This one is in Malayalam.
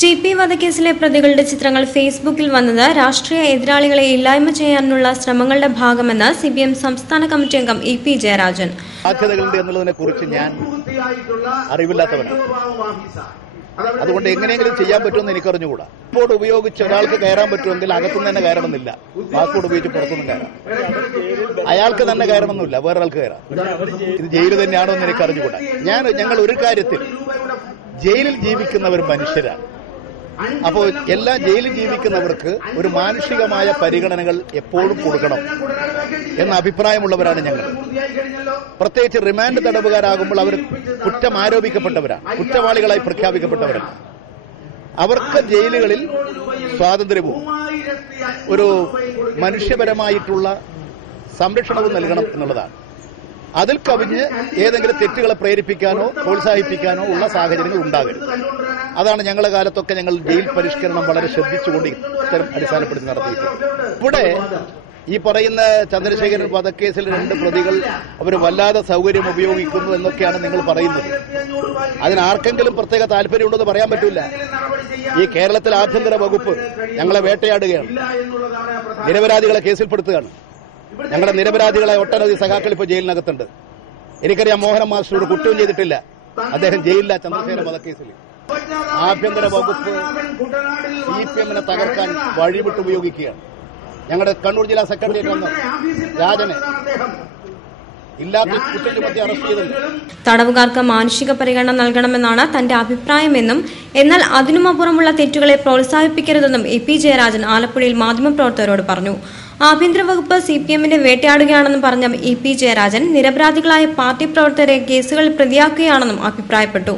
TP വധക്കേസിലെ പ്രതികളുടെ ചിത്രങ്ങൾ ഫേസ്ബുക്കിൽ വന്നത് രാഷ്ട്രീയ എതിരാളികളെ ഇല്ലായ്മ ചെയ്യാനുള്ള ശ്രമങ്ങളുടെ ഭാഗമെന്ന് CPM സംസ്ഥാന കമ്മിറ്റി അംഗം EP ജയരാജൻ. സാധ്യതകളുണ്ട് എന്നുള്ളതിനെക്കുറിച്ച് ഞാൻ അറിവില്ലാത്തവനാണ്. അതുകൊണ്ട് എങ്ങനെയെങ്കിലും ചെയ്യാൻ പറ്റുമെന്ന് എനിക്കറിഞ്ഞുകൂടാ. പാസ്പോർട്ട് ഉപയോഗിച്ച് ഒരാൾക്ക് കയറാൻ പറ്റുമെങ്കിൽ അകത്തുനിന്ന് തന്നെ കയറണമെന്നില്ല. പാസ്പോർട്ട് ഉപയോഗിച്ച് പുറത്തുനിന്ന് കയറാം. അയാൾക്ക് തന്നെ കയറണമെന്നില്ല, വേറൊരാൾക്ക് കയറാം. ഇത് ജയിൽ തന്നെയാണോ എന്ന് എനിക്കറിഞ്ഞുകൂടാ. ഞങ്ങൾ ഒരു കാര്യത്തിൽ ജയിലിൽ ജീവിക്കുന്നവർ മനുഷ്യരാണ്. അപ്പോൾ എല്ലാ ജയിലിൽ ജീവിക്കുന്നവർക്ക് ഒരു മാനുഷികമായ പരിഗണനകൾ എപ്പോഴും കൊടുക്കണം എന്ന അഭിപ്രായമുള്ളവരാണ് ഞങ്ങൾ. പ്രത്യേകിച്ച് റിമാൻഡ് തടവുകാരാകുമ്പോൾ അവർ കുറ്റം ആരോപിക്കപ്പെട്ടവരാണ്, കുറ്റവാളികളായി പ്രഖ്യാപിക്കപ്പെട്ടവരാണ്. അവർക്ക് ജയിലുകളിൽ സ്വാതന്ത്ര്യവും ഒരു മനുഷ്യപരമായിട്ടുള്ള സംരക്ഷണവും നൽകണം എന്നുള്ളതാണ്. അതിൽ കവിഞ്ഞ് ഏതെങ്കിലും തെറ്റുകളെ പ്രേരിപ്പിക്കാനോ പ്രോത്സാഹിപ്പിക്കാനോ ഉള്ള സാഹചര്യങ്ങൾ ഉണ്ടാകരുത്. അതാണ് ഞങ്ങളുടെ കാലത്തൊക്കെ ഞങ്ങൾ ജയിൽ പരിഷ്കരണം വളരെ ശ്രദ്ധിച്ചുകൊണ്ട് ഇത്തരം അടിസ്ഥാനപ്പെടുത്തി നടത്തിയിട്ടുണ്ട്. ഇവിടെ ഈ പറയുന്ന ചന്ദ്രശേഖരൻ വധക്കേസിൽ 2 പ്രതികൾ അവർ വല്ലാതെ സൗകര്യം ഉപയോഗിക്കുന്നു എന്നൊക്കെയാണ് നിങ്ങൾ പറയുന്നത്. അതിനാർക്കെങ്കിലും പ്രത്യേക താല്പര്യമുണ്ടെന്ന് പറയാൻ പറ്റില്ല. ഈ കേരളത്തിലെ ആഭ്യന്തര വകുപ്പ് ഞങ്ങളെ വേട്ടയാടുകയാണ്, നിരപരാധികളെ കേസിൽപ്പെടുത്തുകയാണ്. ഞങ്ങളുടെ നിരപരാധികളായ ഒട്ടനവധി സഖാക്കൾ ഇപ്പോൾ ജയിലിനകത്തുണ്ട്. എനിക്കറിയാം മോഹനൻ മാസ്റ്റർ ഒരു കുറ്റവും ചെയ്തിട്ടില്ല, അദ്ദേഹം ജയിലില്ല ചന്ദ്രശേഖരൻ വധക്കേസിൽ. ആഭ്യന്തര വകുപ്പ് CPM തകർക്കാൻ വഴിവിട്ട് ഉപയോഗിക്കുകയാണ്. ഞങ്ങളുടെ കണ്ണൂർ ജില്ലാ സെക്രട്ടറി രാജനെ ഇല്ലാത്ത കുറ്റം ചുമത്തി അറസ്റ്റ് ചെയ്തിട്ടുണ്ട്. തടവുകാർക്ക് മാനുഷിക പരിഗണന നൽകണമെന്നാണ് തന്റെ അഭിപ്രായമെന്നും എന്നാൽ അതിനുമപ്പുറമുള്ള തെറ്റുകളെ പ്രോത്സാഹിപ്പിക്കരുതെന്നും EP ജയരാജൻ ആലപ്പുഴയിൽ മാധ്യമപ്രവർത്തകരോട് പറഞ്ഞു. ആഭ്യന്തര വകുപ്പ് CPMന്റെ വേട്ടയാടുകയാണെന്നും പറഞ്ഞ EP ജയരാജൻ നിരപരാധികളായ പാർട്ടി പ്രവർത്തകരെ കേസുകളിൽ പ്രതിയാക്കുകയാണെന്നും അഭിപ്രായപ്പെട്ടു.